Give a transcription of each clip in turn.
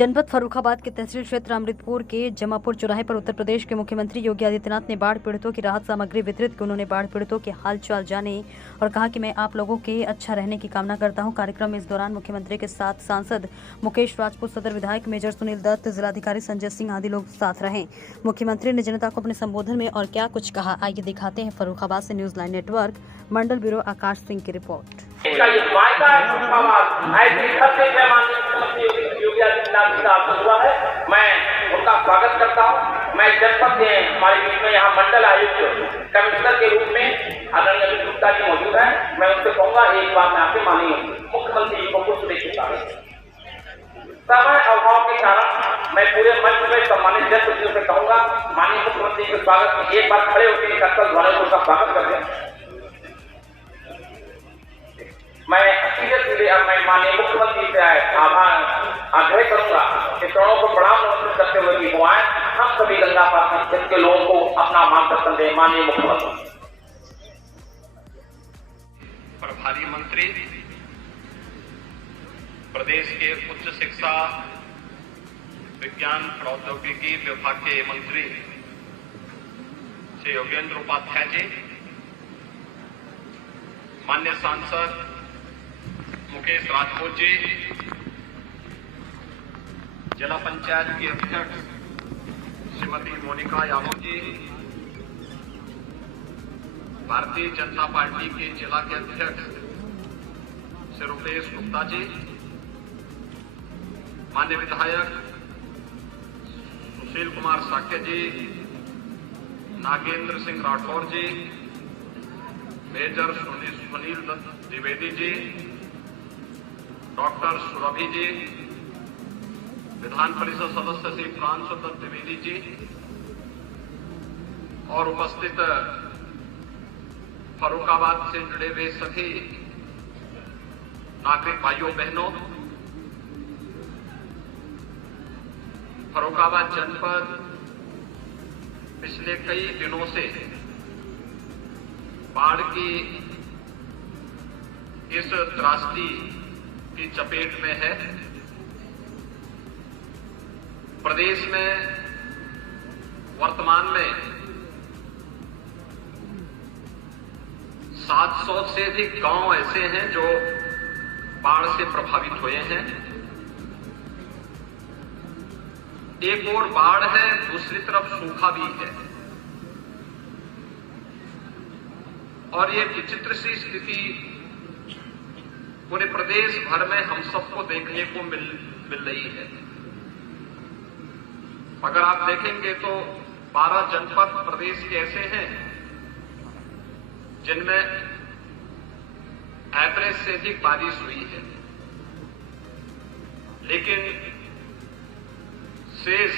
जनपद फर्रुखाबाद के तहसील क्षेत्र अमृतपुर के जमापुर चौराहे पर उत्तर प्रदेश के मुख्यमंत्री योगी आदित्यनाथ ने बाढ़ पीड़ितों की राहत सामग्री वितरित की। उन्होंने बाढ़ पीड़ितों के हालचाल जाने और कहा कि मैं आप लोगों के अच्छा रहने की कामना करता हूं। कार्यक्रम में इस दौरान मुख्यमंत्री के साथ सांसद मुकेश राजपूत, सदर विधायक मेजर सुनील दत्त, जिलाधिकारी संजय सिंह आदि लोग साथ रहे। मुख्यमंत्री ने जनता को अपने संबोधन में और क्या कुछ कहा, आइए दिखाते हैं फर्रुखाबाद से न्यूज लाइन नेटवर्क मंडल ब्यूरो आकाश सिंह की रिपोर्ट। योगी आदित्यनाथ जी का आगमन हुआ है, मैं उनका स्वागत करता हूँ। मैं जनपद के हमारे बीच में यहाँ मंडल आयुक्त कमिश्नर के रूप में आदरणीय अमित गुप्ता जी मौजूद हैं। मैं उनसे कहूँगा एक बात मैं आपसे माननीय मुख्यमंत्री जी को कुछ देखता है। समय अभाव के कारण मैं पूरे मंच में सम्मानित जनप्रतिनिधियों से कहूँगा, माननीय मुख्यमंत्री के स्वागत में एक बार खड़े होकर कर्तव्य ध्वनि को उनका स्वागत कर दें। मैं माननीय मुख्यमंत्री से आग्रह करूंगा कि चरणों को प्रणाम नमस्कार करते हुए भी वो आए, हम सभी गंगा पार के लोगों को अपना मार्गदर्शन दें। माननीय मुख्यमंत्री। प्रभारी मंत्री, प्रदेश के उच्च शिक्षा विज्ञान प्रौद्योगिकी विभाग के मंत्री श्री योगेंद्र उपाध्याय जी, माननीय सांसद मुकेश राजपूत जी, जिला पंचायत की अध्यक्ष श्रीमती मोनिका यादव जी, भारतीय जनता पार्टी के जिला के अध्यक्ष श्री रुपेश गुप्ता जी, माननीय विधायक सुशील कुमार साक्य जी, नागेंद्र सिंह राठौर जी, मेजर सुनील दत्त द्विवेदी जी, डॉक्टर सुरभि जी, विधान परिषद सदस्य श्री प्रांशु दत्त द्विवेदी जी और उपस्थित फर्रुखाबाद से जुड़े हुए सभी नागरिक भाइयों बहनों, फर्रुखाबाद जनपद पिछले कई दिनों से बाढ़ की इस त्रासदी की चपेट में है। प्रदेश में वर्तमान में 700 से अधिक गांव ऐसे हैं जो बाढ़ से प्रभावित हुए हैं। एक और बाढ़ है, दूसरी तरफ सूखा भी है और ये विचित्र सी स्थिति पूरे प्रदेश भर में हम सबको देखने को मिल रही है। अगर आप देखेंगे तो 12 जनपद प्रदेश के ऐसे हैं जिनमें एवरेज से अधिक बारिश हुई है, लेकिन शेष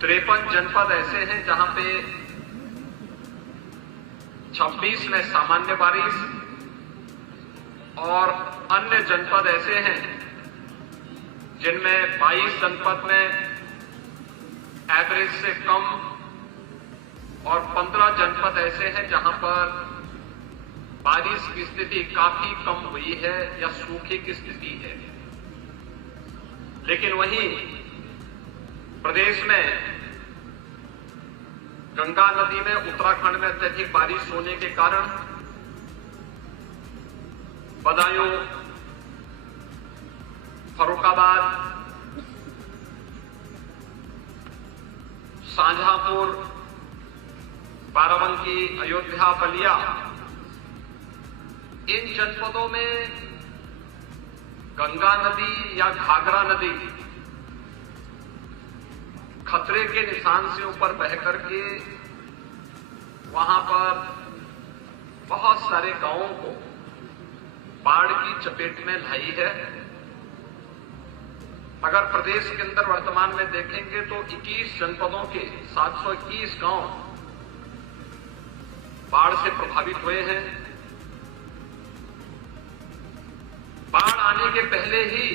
53 जनपद ऐसे हैं जहां पे 26 में सामान्य बारिश और अन्य जनपद ऐसे हैं जिनमें 22 जनपद में एवरेज से कम और 15 जनपद ऐसे हैं जहां पर बारिश की स्थिति काफी कम हुई है या सूखे की स्थिति है। लेकिन वहीं प्रदेश में गंगा नदी में उत्तराखंड में अत्यधिक बारिश होने के कारण बदायूं, फर्रुखाबाद, शाहजहांपुर, बाराबंकी, अयोध्या, बलिया, इन जनपदों में गंगा नदी या घाघरा नदी खतरे के निशान से ऊपर बह करके वहां पर बहुत सारे गांवों को बाढ़ की चपेट में लाई है। अगर प्रदेश के अंदर वर्तमान में देखेंगे तो 21 जनपदों के 721 गांव बाढ़ से प्रभावित हुए हैं। बाढ़ आने के पहले ही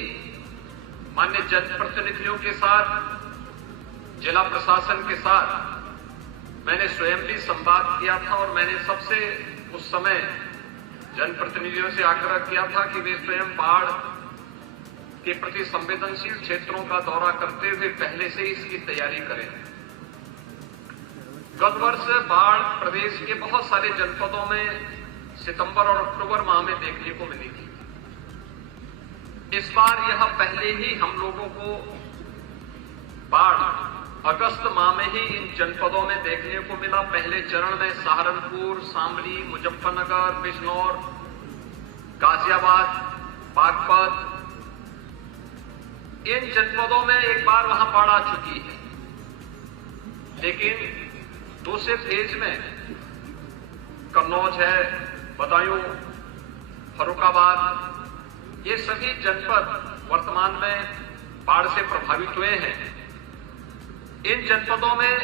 माननीय जनप्रतिनिधियों के साथ, जिला प्रशासन के साथ मैंने स्वयं भी संवाद किया था और मैंने सबसे उस समय जनप्रतिनिधियों से आग्रह किया था कि वे स्वयं बाढ़ के प्रति संवेदनशील क्षेत्रों का दौरा करते हुए पहले से इसकी तैयारी करें। गत वर्ष बाढ़ प्रदेश के बहुत सारे जनपदों में सितंबर और अक्टूबर माह में देखने को मिली थी। इस बार यह पहले ही हम लोगों को बाढ़ अगस्त माह में ही इन जनपदों में देखने को मिला। पहले चरण में सहारनपुर, शामली, मुजफ्फरनगर, बिजनौर, गाजियाबाद, बागपत, इन जनपदों में एक बार वहां बाढ़ आ चुकी है। लेकिन दूसरे फेज में कन्नौज है, बदायूं, फर्रुखाबाद, ये सभी जनपद वर्तमान में बाढ़ से प्रभावित हुए हैं। इन जनपदों में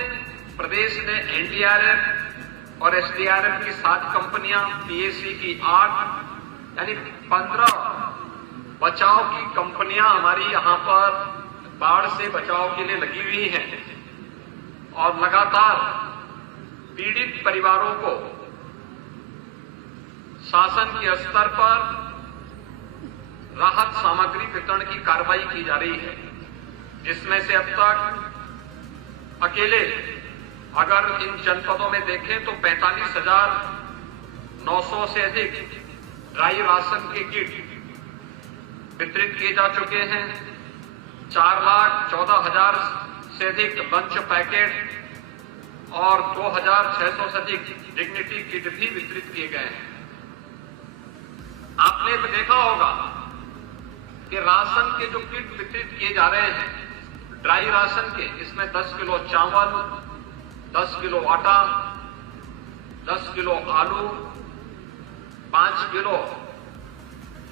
प्रदेश ने एनडीआरएफ और एसडीआरएफ की 7 कंपनियां, पीएसी की 8, यानी 15 बचाव की कंपनियां हमारी यहां पर बाढ़ से बचाव के लिए लगी हुई हैं और लगातार पीड़ित परिवारों को शासन के स्तर पर राहत सामग्री वितरण की कार्रवाई की जा रही है, जिसमें से अब तक अकेले अगर इन जनपदों में देखें तो 45,900 से अधिक ड्राई राशन के किट वितरित किए जा चुके हैं। 4,14,000 से अधिक लंच पैकेट और 2,600 से अधिक डिग्निटी किट भी वितरित किए गए हैं। आपने देखा होगा कि राशन के जो किट वितरित किए जा रहे हैं, ड्राई राशन के, इसमें 10 किलो चावल, 10 किलो आटा, 10 किलो आलू, 5 किलो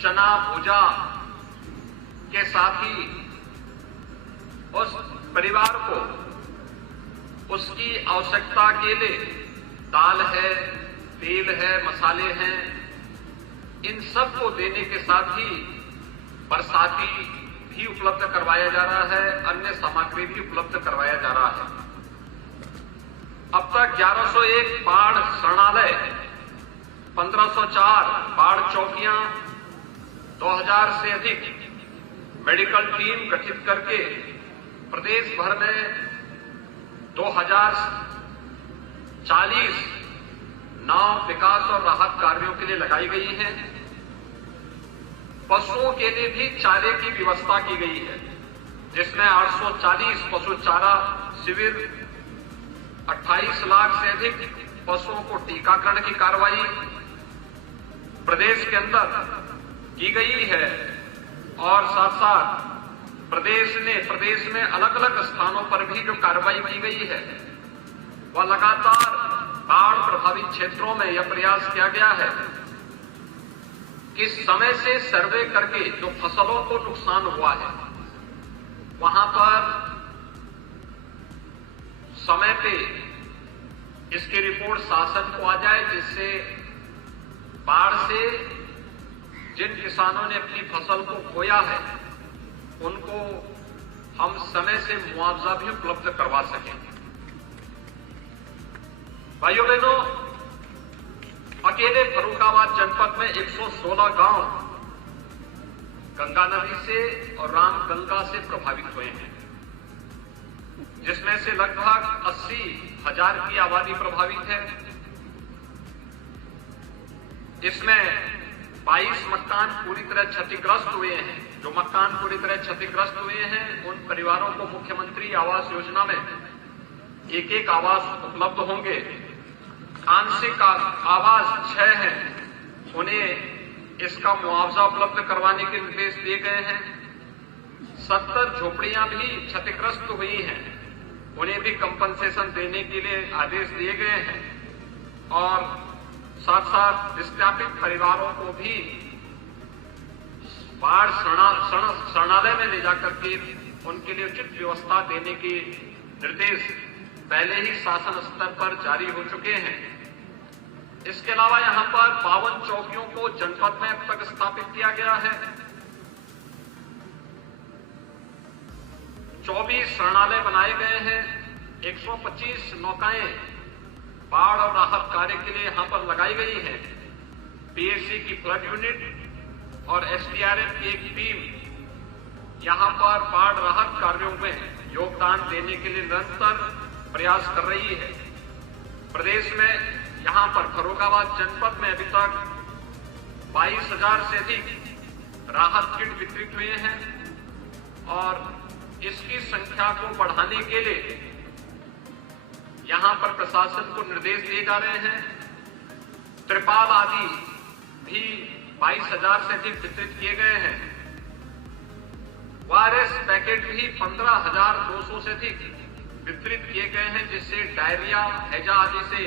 चना भुजा के साथ ही उस परिवार को उसकी आवश्यकता के लिए दाल है, तेल है, मसाले हैं, इन सब को देने के साथ ही बरसाती भी उपलब्ध करवाया जा रहा है, अन्य सामग्री भी उपलब्ध करवाया जा रहा है। अब तक 1101 बाढ़ शरणालय, 1504 बाढ़ चौकियां, 2000 से अधिक मेडिकल टीम गठित करके प्रदेश भर में 2040 नाव विकास और राहत कार्यों के लिए लगाई गई है। पशुओं के लिए भी चारे की व्यवस्था की गई है, जिसमें 840 पशु चारा शिविर, 28 लाख से अधिक पशुओं को टीकाकरण की कार्रवाई प्रदेश के अंदर की गई है। और साथ साथ प्रदेश में अलग अलग स्थानों पर भी जो कार्रवाई की गई है, वह लगातार बाढ़ प्रभावित क्षेत्रों में यह प्रयास किया गया है कि समय से सर्वे करके जो फसलों को नुकसान हुआ है, वहां पर समय पे इसकी रिपोर्ट शासन को आ जाए, जिससे बाढ़ से जिन किसानों ने अपनी फसल को खोया है, उनको हम समय से मुआवजा भी उपलब्ध करवा सकें। भाइयों बहनों, अकेले फर्रुखाबाद जनपद में 116 गांव गंगा नदी से और रामगंगा से प्रभावित हुए हैं, जिसमें से लगभग 80,000 की आबादी प्रभावित है। इसमें 22 मकान पूरी तरह क्षतिग्रस्त हुए हैं। जो मकान पूरी तरह क्षतिग्रस्त हुए हैं, उन परिवारों को मुख्यमंत्री आवास योजना में एक आवास उपलब्ध होंगे। आंशिक आवास 6 हैं, उन्हें इसका मुआवजा उपलब्ध करवाने के निर्देश दिए गए हैं। 70 झोपड़ियां भी क्षतिग्रस्त हुई हैं, उन्हें भी कंपनसेशन देने के लिए आदेश दिए गए हैं। और साथ साथ विस्थापित परिवारों को भी बाढ़ शरणालय में ले जाकर के उनके लिए उचित व्यवस्था देने के निर्देश पहले ही शासन स्तर पर जारी हो चुके हैं। इसके अलावा यहां पर 52 चौकियों को जनपद में अब तक स्थापित किया गया है। 24 शरणालय बनाए गए हैं। 125 नौकाएं बाढ़ और राहत कार्य के लिए यहां पर लगाई गई है। पीएसी की फ्लड यूनिट और एसडीआरएफ की एक टीम यहां पर बाढ़ राहत कार्यों में योगदान देने के लिए निरंतर प्रयास कर रही है। प्रदेश में यहां पर फर्रुखाबाद जनपद में अभी तक 22,000 से अधिक राहत किट वितरित हुए हैं और इसकी संख्या को बढ़ाने के लिए यहां पर प्रशासन को निर्देश दिए जा रहे हैं। त्रिपाल आदि भी 22,000 से अधिक वितरित किए गए हैं। ORS पैकेट भी 15,200 से अधिक वितरित किए गए हैं, जिससे डायरिया, हैजा आदि से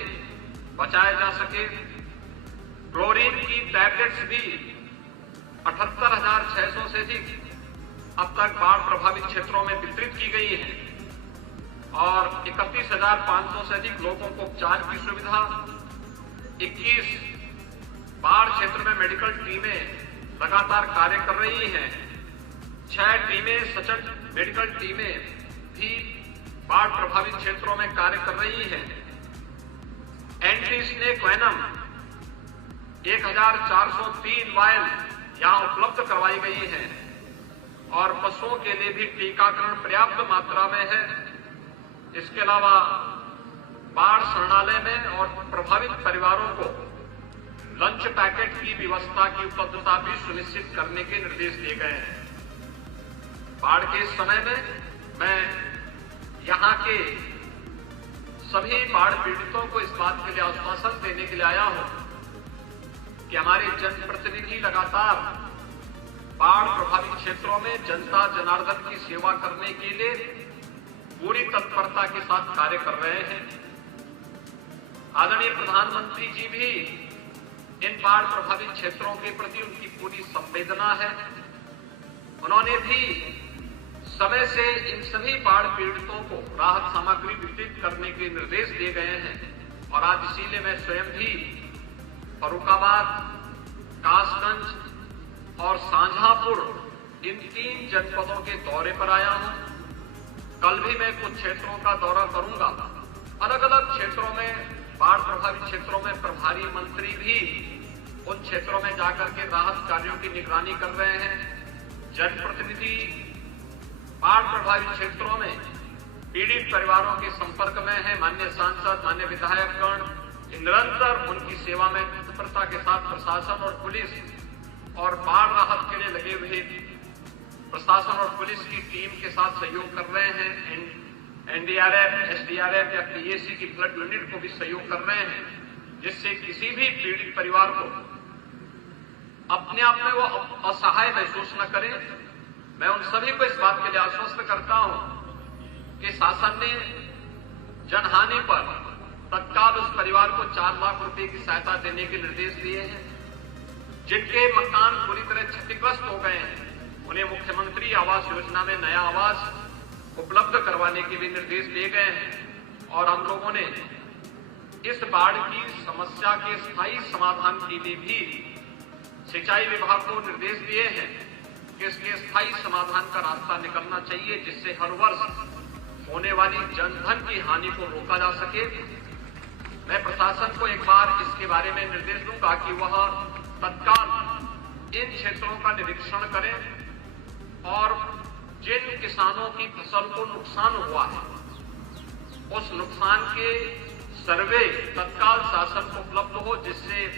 बचाया जा सके। क्लोरीन की टैबलेट्स भी 78,600 से अधिक अब तक बाढ़ प्रभावित क्षेत्रों में वितरित की गई है और 31,500 से अधिक लोगों को उपचार की सुविधा। 21 बाढ़ क्षेत्र में मेडिकल टीमें लगातार कार्य कर रही हैं। 6 टीमें सचल मेडिकल टीमें भी बाढ़ प्रभावित क्षेत्रों में कार्य कर रही हैं। एंटी स्नेक वेनम 1,403 वायल यहां उपलब्ध करवाई गई हैं और पशुओं के लिए भी टीकाकरण पर्याप्त मात्रा में है। इसके अलावा बाढ़ शरणालय में और प्रभावित परिवारों को लंच पैकेट की व्यवस्था की उपलब्धता भी सुनिश्चित करने के निर्देश दिए गए हैं। बाढ़ के समय में मैं यहां के सभी बाढ़ पीड़ितों को इस बात के लिए आश्वासन देने के लिए आया हूं कि हमारे जनप्रतिनिधि लगातार बाढ़ प्रभावित क्षेत्रों में जनता जनार्दन की सेवा करने के लिए पूरी तत्परता के साथ कार्य कर रहे हैं। आदरणीय प्रधानमंत्री जी भी इन बाढ़ प्रभावित क्षेत्रों के प्रति उनकी पूरी संवेदना है। उन्होंने भी समय से इन सभी बाढ़ पीड़ितों को राहत सामग्री वितरित करने के निर्देश दिए गए हैं और आज इसीलिए मैं स्वयं भी फर्रुखाबाद, कासगंज और शाहजहांपुर इन 3 जनपदों के दौरे पर आया हूं। कल भी मैं कुछ क्षेत्रों का दौरा करूंगा। अलग अलग क्षेत्रों में, बाढ़ प्रभावित क्षेत्रों में प्रभारी मंत्री भी उन क्षेत्रों में जाकर के राहत कार्यों की निगरानी कर रहे हैं। जनप्रतिनिधि बाढ़ प्रभावित क्षेत्रों में पीड़ित परिवारों के संपर्क में है। माननीय सांसद, माननीय विधायकगण निरंतर उनकी सेवा में तत्परता के साथ प्रशासन और पुलिस और बाढ़ राहत के लिए लगे हुए प्रशासन और पुलिस की टीम के साथ सहयोग कर रहे हैं। NDRF, SDRF या PAC की फ्लड यूनिट को भी सहयोग कर रहे हैं, जिससे किसी भी पीड़ित परिवार को अपने आप में वो असहाय महसूस न करें। मैं उन सभी को इस बात के लिए आश्वस्त करता हूं कि शासन ने जनहानि पर तत्काल उस परिवार को 4 लाख रुपए की सहायता देने के निर्देश दिए हैं। जिनके मकान पूरी तरह क्षतिग्रस्त हो गए हैं, उन्हें मुख्यमंत्री आवास योजना में नया आवास उपलब्ध करवाने के भी निर्देश दिए गए हैं और हम लोगों ने इस बाढ़ की समस्या के स्थायी समाधान के लिए भी सिंचाई विभाग को निर्देश दिए हैं कि इसके स्थायी समाधान का रास्ता निकलना चाहिए, जिससे हर वर्ष होने वाली जनधन की हानि को रोका जा सके। मैं प्रशासन को एक बार इसके बारे में निर्देश दूंगा कि वह तत्काल इन क्षेत्रों का निरीक्षण करें और जिन किसानों की फसल को नुकसान हुआ है, उस नुकसान के सर्वे तत्काल शासन को उपलब्ध हो, जिससे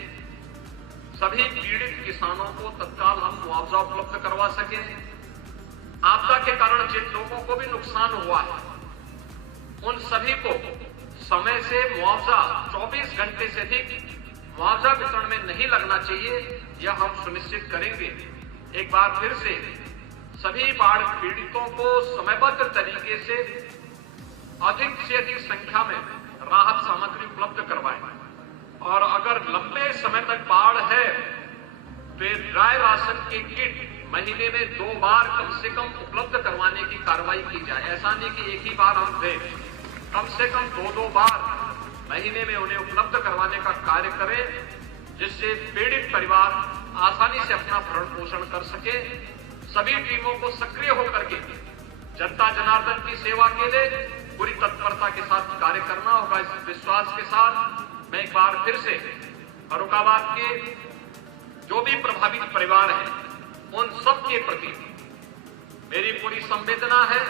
सभी पीड़ित किसानों को तत्काल हम मुआवजा उपलब्ध करवा सकें। आपदा के कारण जिन लोगों को भी नुकसान हुआ है, उन सभी को समय से मुआवजा 24 घंटे से अधिक मुआवजा वितरण में नहीं लगना चाहिए, यह हम सुनिश्चित करेंगे। एक बार फिर से सभी बाढ़ पीड़ितों को समयबद्ध तरीके से अधिक संख्या में राहत सामग्री उपलब्ध करवाएं और अगर लंबे समय तक बाढ़ है तो ड्राई राशन के किट महीने में 2 बार कम से कम उपलब्ध करवाने की कार्रवाई की जाए। ऐसा नहीं कि एक ही बार हम दें, कम से कम 2-2 बार महीने में उन्हें उपलब्ध करवाने का कार्य करें, जिससे पीड़ित परिवार आसानी से अपना भरण पोषण कर सके। सभी टीमों को सक्रिय होकर के जनता जनार्दन की सेवा के लिए पूरी तत्परता के साथ कार्य करना होगा। इस विश्वास के साथ मैं एक बार फिर से फर्रुखाबाद के जो भी प्रभावित परिवार हैं, उन सब के प्रति मेरी पूरी संवेदना है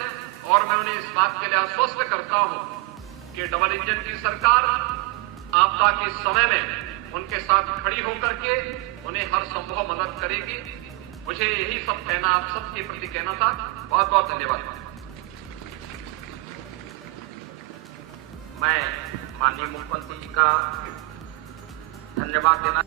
और मैं उन्हें इस बात के लिए आश्वस्त करता हूं कि डबल इंजन की सरकार आपदा के समय में उनके साथ खड़ी होकर के उन्हें हर संभव मदद करेगी। मुझे यही सब कहना, आप सबके प्रति कहना था। बहुत बहुत धन्यवाद। मैं माननीय मुख्यमंत्री जी का धन्यवाद देना